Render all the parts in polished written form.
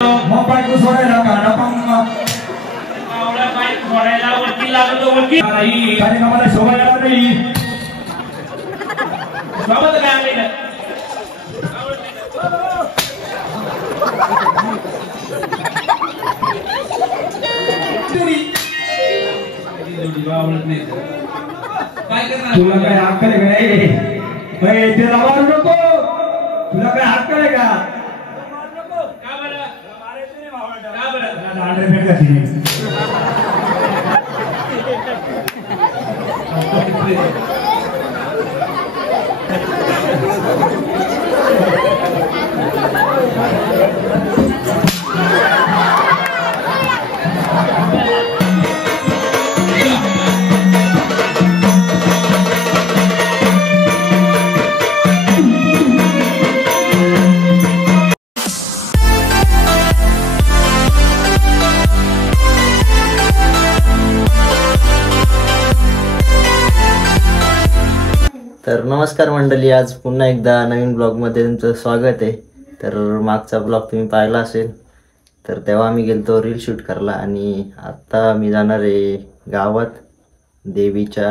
बायको सोडायला का डपंग बाईक सोडायला वकील लागतो वकील नाही काही मला शोभा येणार नाही सोबत काय आणले तुला काय अक्कल आहे का नाही त्याला मारू नको तुला काय अक्कल आहे का तर नमस्कार मंडळी, आज पुन्हा एकदा नवीन ब्लॉगमध्ये तुमचं स्वागत आहे. तर मागचा ब्लॉग तुम्ही पाहिला असेल, तर तेव्हा आम्ही गेलतो रील शूट करायला आणि आत्ता मी जाणार आहे गावात. देवीच्या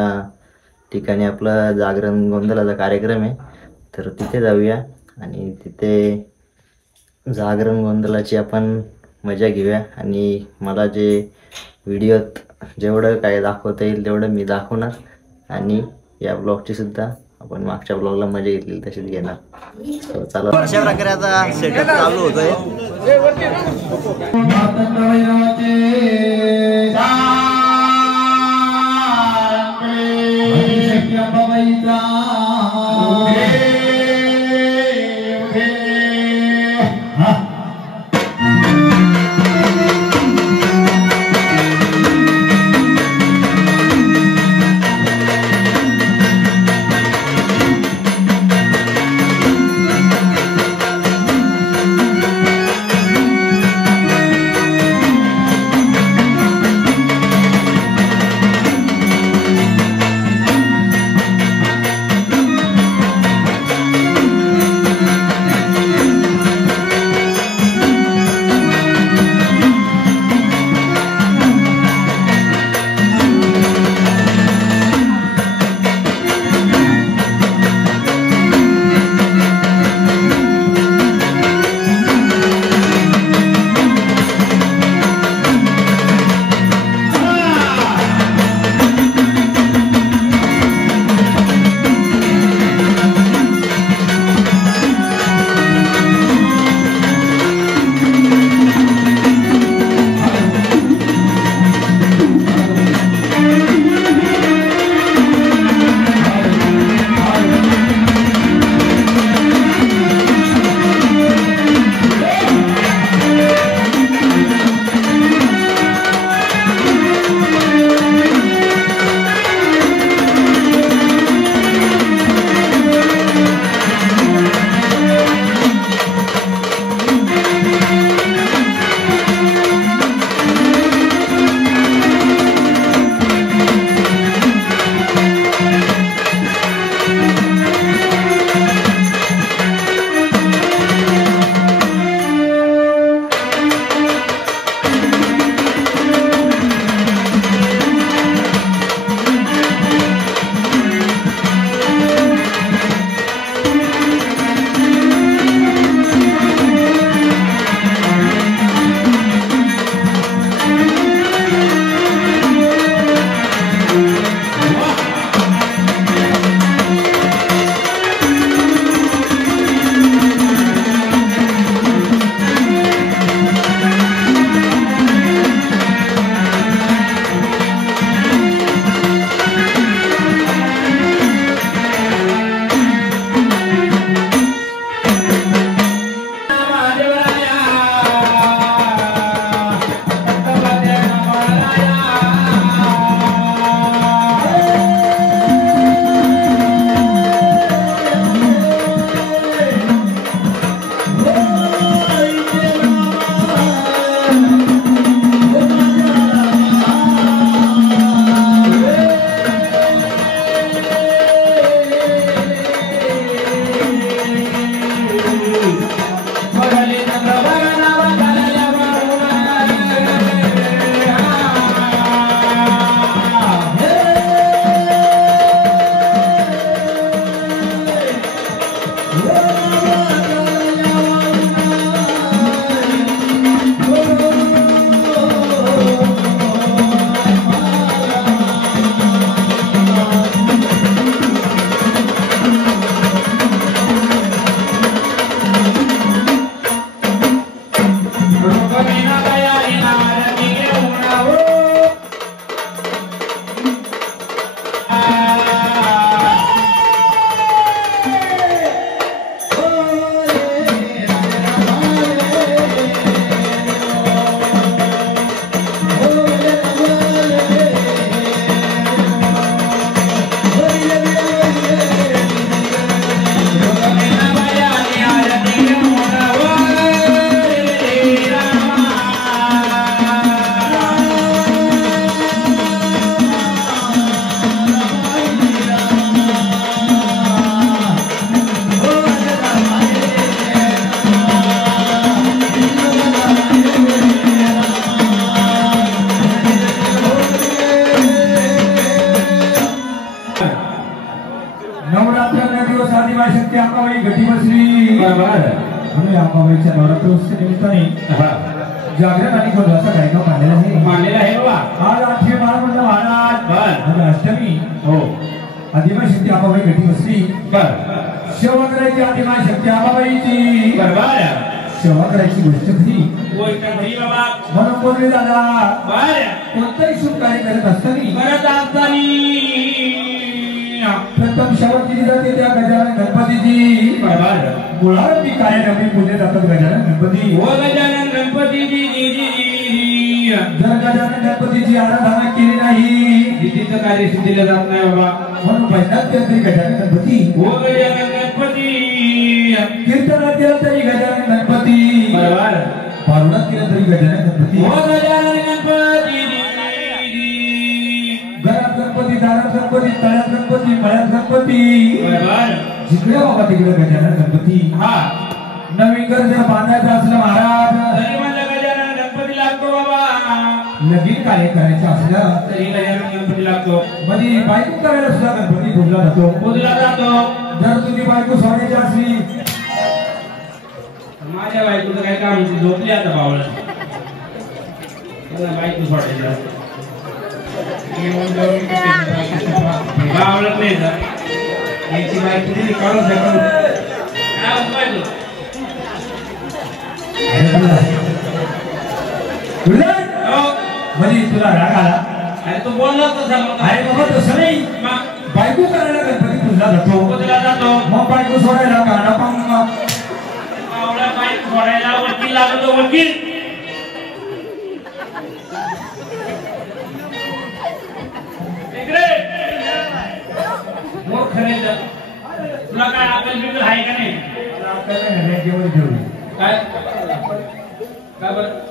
ठिकाणी आपला जागरण गोंधळाचा कार्यक्रम आहे, तर तिथे जाऊया आणि तिथे जागरण गोंधळाची आपण मजा घेऊया. आणि मला जे व्हिडिओत जेवढं काय दाखवता येईल तेवढं मी दाखवणार आणि या ब्लॉगची सुद्धा आपण मागच्या ब्लॉगला मजा घेतली तशीच घेणार. चला, अशा प्रकारे आता सेटअप चालू होतोय. आंबाबाईच्या नवरात्रोत्सव निमित्ताने जागरण आणि गोंधळाचा कार्यक्रम मांडलेला आहे बाबा। आज 8 महाराज आज अष्टमी हो आदिमाय शक्ती आंबाबाई भेटी बसली सेवा करायची आदिमाय शक्ती आंबाबाईची बरोबर सेवा करायची गोष्ट खरी बाबा म्हणून बोलले दादा बर कोणताही शुभ कार्य करत असताना करत असताना प्रथम सेवा केली जाते त्या गजानन गणपतीची बरोबर मुळात कार्याक्रमी पूजले जातात गजानन गणपती हो गजानन गणपतीची जर गजानन गणपतीची आराधना केली नाही नितीचं कार्य सिद्धीला जात नाही बाबा म्हणून पहिल्याच तरी गजानन गणपती हो गजानन गणपती कीर्तनात केलं तरी गजानन गणपती बरोबर पारुणात केलं तरी गजानन गणपती हो गजानन गणपती घरात गणपती दारात गणपती तळ्यात गणपती मळ्यात गणपती बरोबर जिकडे बाबा तिकडे गजानन गणपती हा नवीन घर जर बांधायचं असलं महाराज तरी माझा गजानन गणपती लागतो बाबा नवीन कार्य करायचं असलं तरी गजानन गणपती लागतो मध्ये बायको करायला सुद्धा गणपती पूजला जातो पूजला जातो जर तुझी बायको सोडायची असली माझ्या बायकोचं काय काम होती झोपली आता बावळ बायको सोडायची बावळत नाही याची बायको दिली काढून म्हणजे तुला राग आला अरे तू बोलला तसा अरे बाबा तसं नाही बायको करायला गणपती पूजला जातो पूजला जातो मग बायको सोडायला गाणं पण बावळा बायको सोडायला वकील लागतो वकील तुला काय अकल बिकल आहे का नाही काय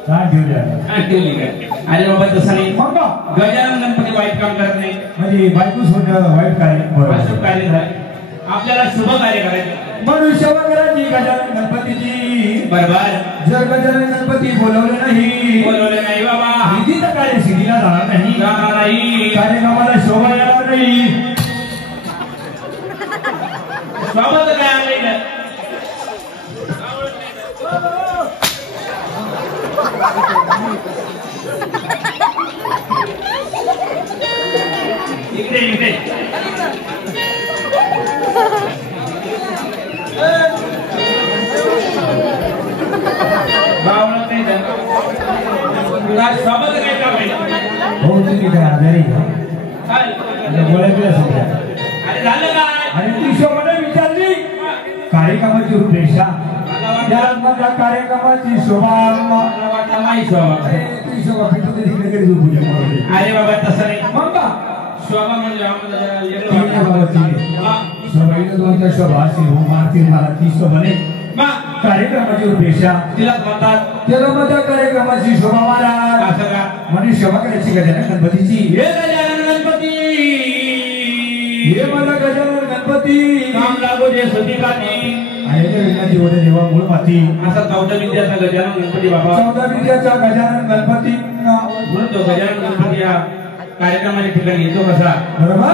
काय ठेवली काय अरे बाबा तसं नाही गजानन गणपती वाईट काम करत नाही म्हणजे बायको सोडणं वाईट शुभ कार्य झालं आपल्याला शुभ कार्य करायचं म्हणून सेवा करायची गजानन गणपतीची बरोबर जर गजानन गणपती बोलवले नाही बाबा निधीचं कार्य सिद्धीला जाणार नाही कार्यक्रमाला शोभा येणार नाही स्वागत काय आणलंय इकडे बावळत नाही तुला स्वागत काय काम आहे हो तुम्ही काय आजारी काय बोलायचं सध्या अरे झालं काय आणि ती शोभाने विचारली कार्यक्रमाची रूपरेषा त्या कार्यक्रमाची शोभा ती शोभा फिटवते तिकडे कधी झोपू द्या अरे बाबा तसं नाही मग का शोभा म्हणजे आम्हाला शोभाईला दोनच्या शोभा असतील हो मारतील मला ती शोभाने कार्यक्रमाची रूपरेषा तिला म्हणतात त्याला माझ्या कार्यक्रमाची शोभा महाराज असं का म्हणजे शोभा करायची गजानन गणपतीची हे गजानन गणपती हे मला गजानन गणपती काम लागू दे सतीकाठी आयच्या विघ्नाची ओढे देवा मूळ माती असा 14 विद्याचा गजानन गणपती बाबा 14 विद्याचा गजानन गणपती म्हणून तो गजानन गणपती या कार्यक्रमाच्या ठिकाणी येतो कसा बरोबर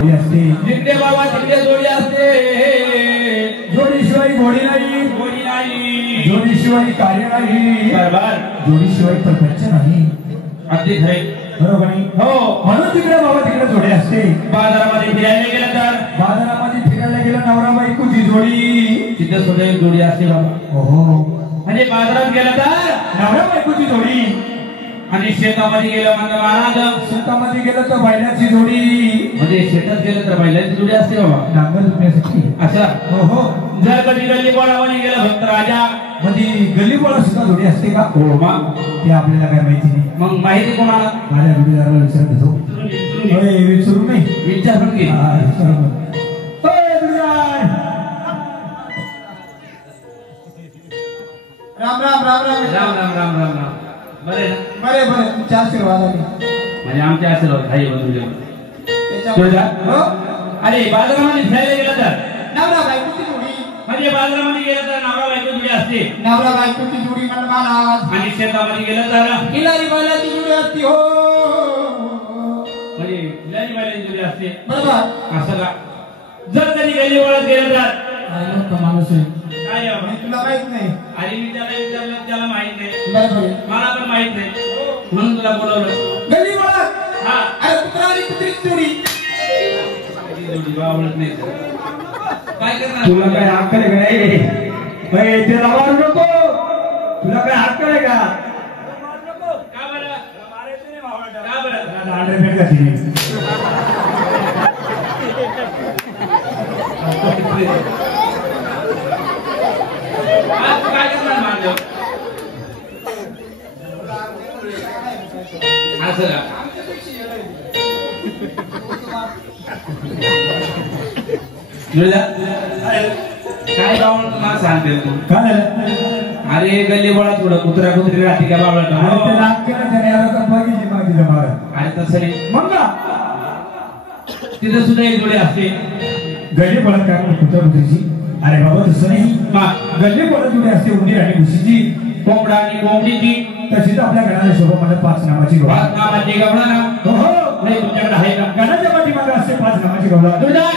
जोडी असते जिंकले बाबा तिकडे जोडी असते जोडीशिवाय घोडी नाही जोडी नाही जोडीशिवाय कार्य नाही बरोबर जोडीशिवाय प्रपंच नाही अगदी खरे बरोबर नाही हो म्हणून तिकडे बाबा तिकडे जोडी असते बाजारामध्ये फिरायला गेलं तर बाजारामध्ये फिरायला गेलं नवरा बायकोची जोडी तिथे सुद्धा एक जोडी असते बाबा हो म्हणजे बाजारात गेलं तर नवरा बायकोची जोडी आणि शेतामध्ये गेलं म्हणजे महाराज शेतामध्ये गेलं तर बैलाची जोडी म्हणजे शेतात गेलं तर बैलाची जोडी असते बाबा नांगर झुकण्यासाठी असं हो हो जर कधी गल्ली बोळामध्ये गेलं भक्त राजा म्हणजे गल्ली बोळा सुद्धा जोडी असते का हो मग ते आपल्याला काय माहिती नाही मग माहिती कोणाला माझ्या जोडीदाराला विचारत होतो अरे विचारू नाही विचारून घे हा, विचारू पण. अरे जोडीदार! राम राम राम राम राम राम राम राम राम बरे ना बरे बरे तुमच्या आशीर्वादाने म्हणजे आमच्या आशीर्वाद भाई बंधू त्याच्यावर हो अरे बाजारामध्ये फिरायला गेलं तर नवरा बायकोची जोडी म्हणजे बाजारामध्ये गेलं तर नवरा बायको जोडी असते नवरा बायकोची जोडी मनमानात आणि शेतामध्ये गेलं तर किलारी बैलाची जोडी असती हो म्हणजे खिलारी बैलाची जोडी असते बरोबर असं का जर कधी गल्ली बोळात गेलं तर अरे मोठा माणूस आहे काय आहे बाबा? तुला माहित नाही अरे मी त्याला विचारलं त्याला माहित नाही बरोबर आहे. मला पण माहित नाही म्हणून तुला बोलवलं गल्ली बोळात हा अरे कुत्रा आणि कुत्रीची जोडी ती जोडी आवडत नाही काय करणार तुला काय अक्कल आहे का नाही बाई, त्याला मारू नको तुला काय अक्कल आहे का का बरं का बरं अंडरपेट का तिने आज काय करणार माझं असं का जुळला? काय बावळ मला सांगते तू काय झालं अरे गल्ली बोळा थोडं कुत्रा कुत्री राहते का बावळा अरे त्याला अक्कल त्याने याला बघितली मागितलं मला आणि तसं नाही मग ना तिथे सुद्धा एक जोडी असते गल्ली पडत काय कुत्रा कुत्रीची अरे बाबा तसं नाही गल्ली पडत जोडी असते उंदीर आणि भुशीची कोंबडा आणि कोंबडीची तशीच आपल्या घराच्या शोभा मला 5 नावाची गवळा भात नावाची गवळा ना हो हो नाही तुमच्याकडे आहे का घराच्या पाठीमागे असते 5 नावाची गवळा दुधाळ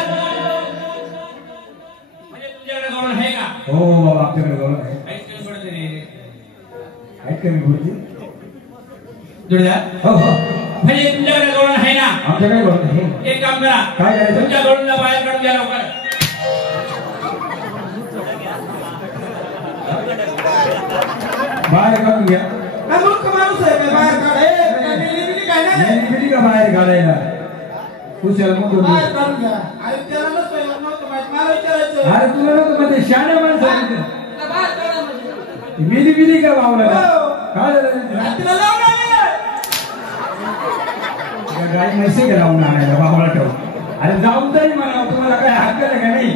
म्हणजे तुमच्याकडे गवळण आहे का हो बाबा आपल्याकडे गवळा आहे ऐकून पडते रे आहेत का मी बोलते दुधाळ हो हो म्हणजे तुमच्याकडे गवळण आहे ना आमच्याकडे गवळा आहे एक काम करा काय करायचं तुमच्या गवळणला बाहेर काढून द्या लवकर बाहेर काढून घ्या काय मूर्ख माणूस आहे काय बाहेर काढ ए, मिली काय नाही किती का बाहेर काढायला कुशल मग बाहेर काढून घ्या अरे त्याला नसतं नव्हतं माहित मला विचारायचं अरे तुला नको म्हणजे शाण्या माणसं त्याला बाहेर काढा म्हणजे. मिली का बावला हो. काय झालं त्याला? आणि तिला लावून आले. गाय म्हैसे का लावून आणायला बावला ठेव अरे जाऊन तरी म्हणा तुम्हाला काय हक्क आहे का नाही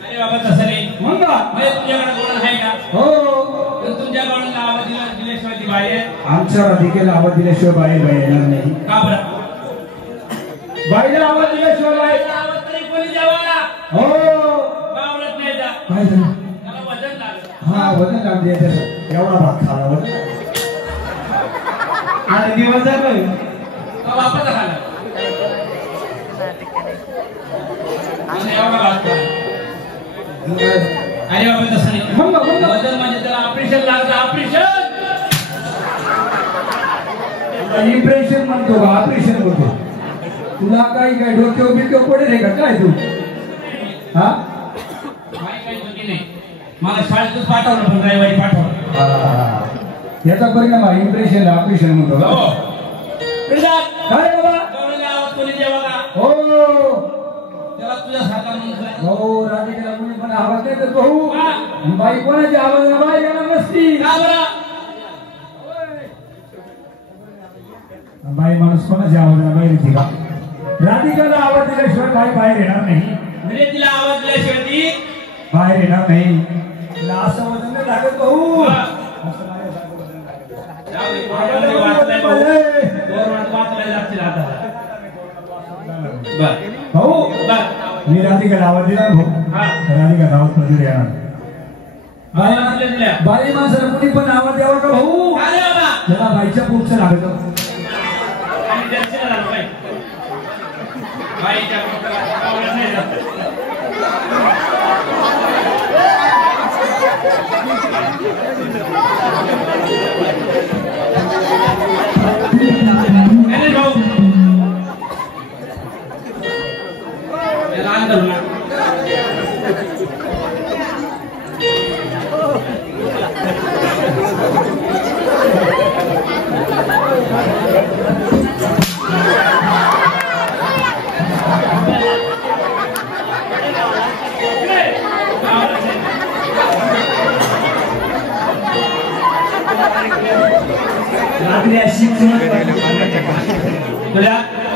अरे बाबा तसं नाही मग का? म्हणजे तुमच्याकडे गवळण आहे का हो तर तुमच्या गवळणला आवाज दिल्याशिवाय ती बाहेर आमच्या राधिकेला आवाज दिल्याशिवाय बाहेर येणार नाही का बरं बाईला आवाज दिल्याशिवाय बाहेर आवाज तरी कोणी द्यावा ना हो बावळत नाही जा काय झालं त्याला वजन लागलं हा वजन लागली आहे त्याचं एवढा भात खाला वजन 8 दिवस झालं का वापस खाला आणि एवढा भात खाला. अरे बाबा तसं नाही वजन म्हणजे त्याला ऑपरेशन लागतं ऑपरेशन इम्प्रेशन म्हणतो का ऑपरेशन म्हणतो तुला काही काय डोक्यावर बिक्यावर पडेल आहे का काय तू हा काही चुकी नाही मला शाळेतच पाठवलं पण रविवारी पाठवलं याचा परिणाम आहे इम्प्रेशन ऑपरेशन म्हणतो का? हो काय रे बाबा गवळणला आवाज कोणी द्यावा का हो त्याला तुझ्यासारखा माणूस आहे. भाऊ राधिकेला कोणी पण आवाज नाही तर भाऊ हा. बाई कोणाच्या आवाजाला बाहेर येणार नसती का बरं बाई माणूस कोणाच्या आवाजाला बाहेर येते का राधिकाला आवाज दिल्याशिवाय बाई बाहेर येणार नाही म्हणजे तिला आवाज दिल्याशिवाय ती बाहेर येणार नाही तिला असं वजन नाही लागत भाऊ हा. असं माझ्यासारखं वजन लागत. जाऊ दे, कोणामध्ये वाचलंय भाऊ. गव्हर्नमेंट वाचलंय जातील आता बर भाऊ बर मी राधिकाला आवाज दिला ना भाऊ हा राधिका गावात प्रजूर येणार बाई आवाज दिल्या. बाई माणसाला कोणी पण आवाज द्यावा का भाऊ अरे बाबा त्याला बाईच्या पोटचं लागत आणि दर्शन झालं पाहिजे बाईच्या पोटाला आवडत नाही जात. गणेश भाऊ याला अंतर होणार.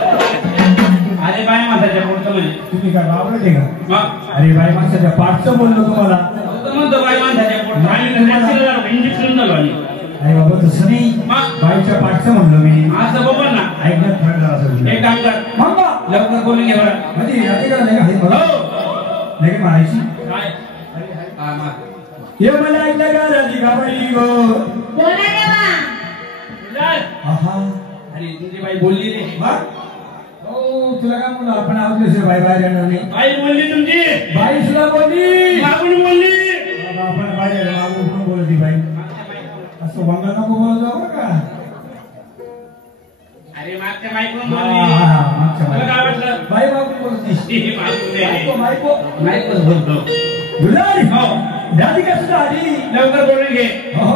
अरे बाय माणसाच्या बोलतो म्हणजे तुम्ही काय बाबडे का मग अरे बाई माणसाच्या पाठचं बोललो तुम्हाला म्हणतो बाय माणसाच्या पोट इंजेक्शन झालं आणि अरे बाबा तसं नाही मग बाईच्या पाठचं म्हणलो मी असं बघ ना ऐकण्यात फरक झाला असेल. एक काम कर मग बा, लवकर बोलून घे बरं. म्हणजे राधिका नाही का हे बघा हो नाही मारायची काय हा मा हे मला ऐकलं का राधिका बाई गो बोला देवा. आहा अरे तुझी बाई बोलली रे मग हो तुला काय म्हणलं आपण आवडले बाई बाहेर येणार नाही बाई बोलली तुमची बाई सुद्धा बोलली मागून बोलली बाबा, आपण बाहेर मागून पण बोलती बाई असं वांगा नको बोलत जाऊ बरं का अरे मागच्या माईकडून हा, बोलली हा, हा, मागच्या तुला बाई. काय वाटलं बाई मागून बोलती मागून बायको, दे बायको. माईकच बोलतो गुलाल हो राधिका सुद्धा आली लवकर बोलून घे हो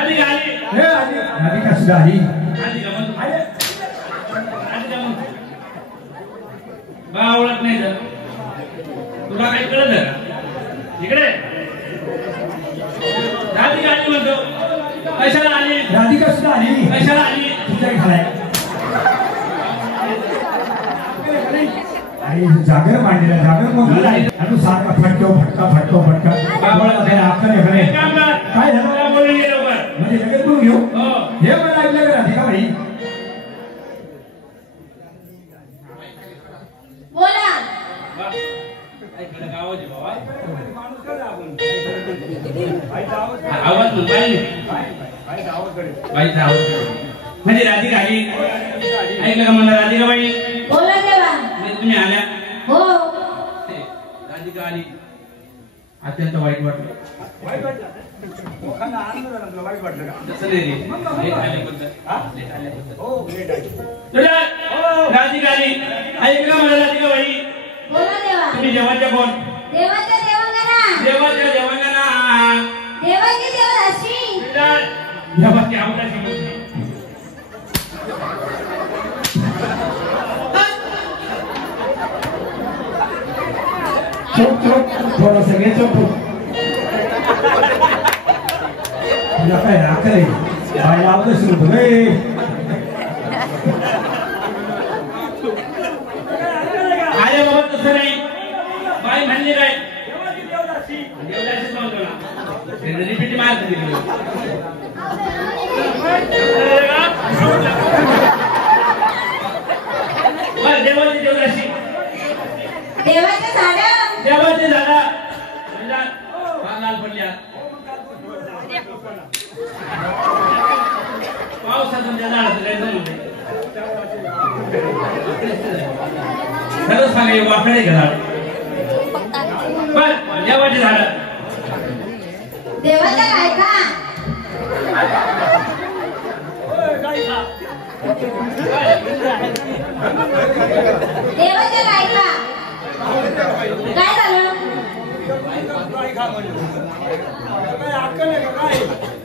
आली का आली हे आली राधिका सुद्धा आली आली का मग आले. आली का मग बा ओळख नाही तर तुला काही कळत का इकडे राधिका आली म्हणतो कशाला आली राधिका सुद्धा आली कशाला आली तुझ्या घालाय अरे जागर मांडलेला जागर कोण आणि तू सारखा फटका एक काम कर काय झालं तुला बोलून घे लवकर म्हणजे लगेच तू घेऊ हो हे मला ऐकलं का राधिका बाई बोला. बा, ऐकलं का आवाज आहे बाबा आवाज म्हण बाईचा आवाज म्हणजे राधिका आली ऐकलं का म्हणा राधिका बाई बोला देवा. म्हणजे तुम्ही आल्या हो. राधिका आली अत्यंत वाईट वाटलं तसं नाही रे. लेट आल्याबद्दल. तुला राधिका आली ऐकलं का म्हणा राधिका बाई बोला देवा. तुम्ही देवाच्या कोण देवाच्या देवांगना. देवाच्या देवांना देवाची देवदासी. देवाची आवडाची मुलगी. चोप थोडं सगळे चोप तुला काय राखल आहे बाई आवडत सुरू होतो अरे बाबा तसं नाही बाई म्हणली काय देवदासीच म्हणतो ना रिपीट मारत दिली बरं देवाची देवदासी देवाचे झाड. देवाची झाडा लाल पडल्या पावसातून त्या झाडाचं काय जमलं खरंच सांगा वाकडे का झाड बर देवाची झाड देवाच्या गायका. देवाच्या गायका. काय झालं.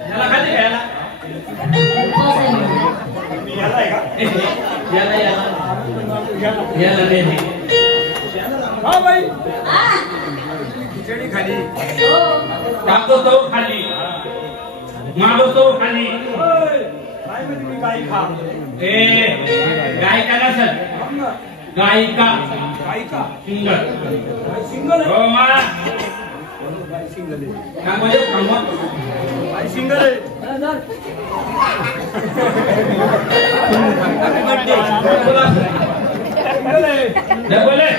याला खाली घ्यायला याला याला नाही हा. हो. टाकतो तो खाली मागवतो खाली ए गायिका नसत गायिका सिंगर हो मला बोले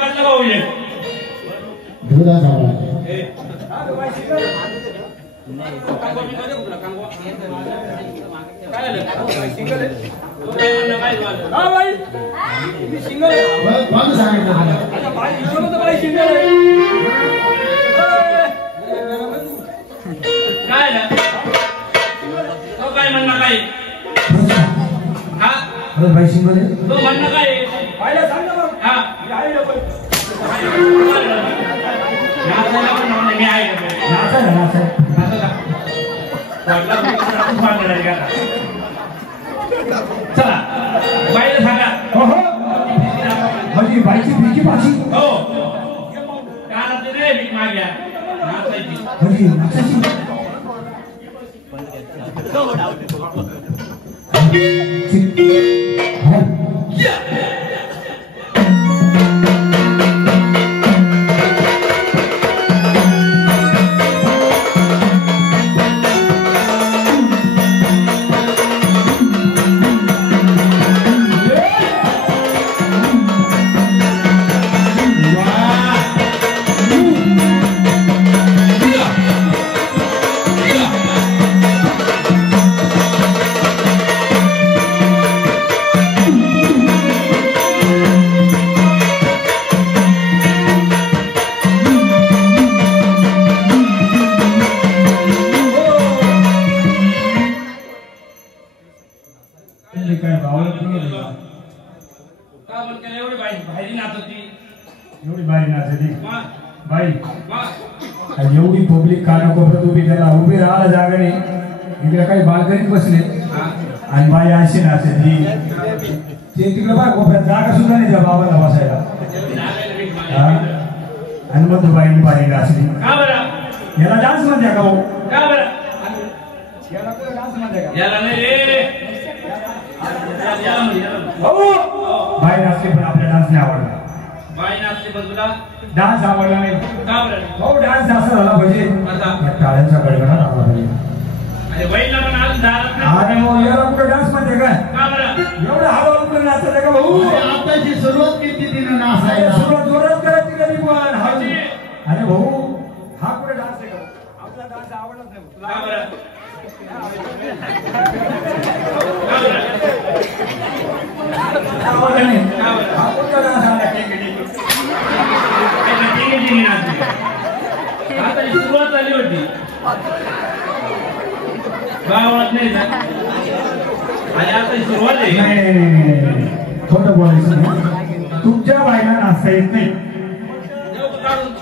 पाटला भाऊ ये काय काय झालं? हा बाई मी सिंगल आहे. कोण सांगितलं तुला? आता बाई विचारलं तर बाई सिंगल आहे. काय झालं? तो काय म्हणणं काय? हा? अरे बाई सिंगल आहे. तो म्हणणं काय? बाईला सांग ना मग. हा? मी आहे ना पण. नाचायला पण म्हणणं मी आहे का? नाचायला नाचायला. नाचू का? वाटलं तुमचं नाचून पाहणार आहे का? चला बाईला सांगा. हो हो म्हणजे बाईची भीकी पाशी. हो कानात नाही भीक माग्या नाचायची. म्हणजे नाचायची. काय भावलं तुम्ही का म्हणते एवढी बाहेर नाचती एवढी बाई नाचली वा बाई वा आणि एवढी पब्लिक कानाकोपऱ्यात उभी त्याला उभी राहायला जागा नाही. इकडे काही बालकरीत बसले आणि बाई अशी नाचली. ते तिकडे बा कोपऱ्यात जागा सुद्धा नाही त्या बाबाला बसायला. हा? आणि मग तो बाईने बाई नाचली. का बरं याला डान्स म्हणते का भाऊ? का बरं याला कुठे डान्स म्हणते का? याला नाही रे याला म्हणजे हो बाई नाचली पण आपल्या डान्स नाही आवडला. बाई नाचते पण तुला डान्स आवडला नाही. का बरं हो डान्स असा झाला पाहिजे असा टाळ्यांचा गडगडाट आला पाहिजे. अरे बैलला पण अजून दारात नाही. अरे मग याला कुठे डान्स म्हणते काय? का बरं एवढं हळूहळू कुठे नाचत का भाऊ? आताची सुरुवात केली तिने नाचायला. सुरुवात जोरात करायची कधी पण हळू. अरे भाऊ हा कुठे डान्स आहे का? आपला डान्स आवडत नाही तुला. का बरं आवडला नाही. हा कुठला डान्स आला? आता सुरुवात झाली होती गावात नाही ना आणि आता सुरुवात आहे. नाही खोटं बोलायचं नाही. तुमच्या बायला नाचता येत नाही. देऊ का काढून?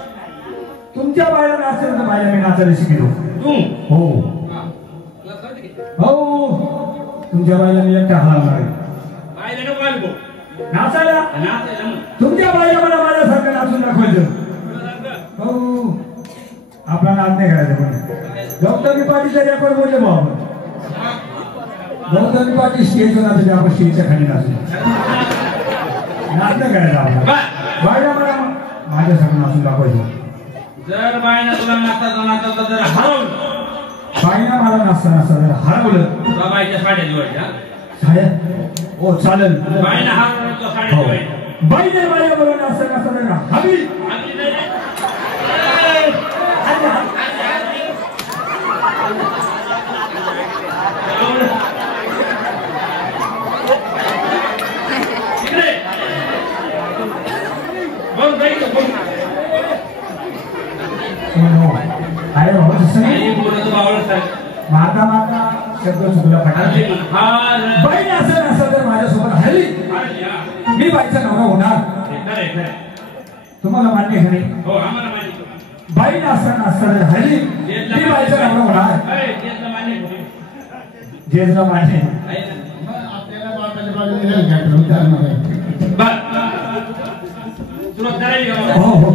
तुमच्या बायला नाचता तर बायला मी नाचायला शिकलो. तू हो हा. तुला कळतं की? हो तुमच्या बायला मी एकटा हलवणार आहे. बाईला नको आली भाऊ. नाचायला नाचायला मग. तुमच्या बाईला मला माझ्यासारखं नाचून दाखवायचं. तुला सांगतं? हो आपला नाच नाही करायचा पण गौतमी पाटीलचा रेकॉर्ड बोलले भाऊ आपण. गौतमी पाटील स्टेजवर नाचले आपण स्टेजच्या खाली नाचू. नाच नाही करायचा आपला. बाईला मला माझ्यासारखं नाचून दाखवायचं. जर बाईनं तुला नाचता जर हरवलं बाईला मला नाचता नाचता जर हरवलं तुला बाईच्या साड्या जोडायच्या. साड्या हो चालेल. बाईनं हरवलं तुला साड्या हो. जोडायच्या. बाई जर बाईला मला नाचता नाचता जर हवी आधी नाही रे. इकडे. बघ बाई बघ. अरे भाऊ तसं नाही. आई बोलतो बावळत आहे. माता माता शब्द चुकला आधी पटाल. म्हण, हार. बाई असं नसं तर माझ्यासोबत हल्ली हार या. मी बाईचा नवरा होणार. हे खरं आहे, खरं आहे. तुम्हाला मान्य आहे का नाही? हो आम्हाला मान्य. बाई असताना असताना हल्ली मी बाईचा नवरा होणार. अरे, तेच मान्य आहे. जेजला मान्य आहे. आहे ना? आपल्याला बाबाच्या बाजूने नाही घ्यायचं, विचारणार आहे. बरं. सुरुवात करायची का बाबा? हो हो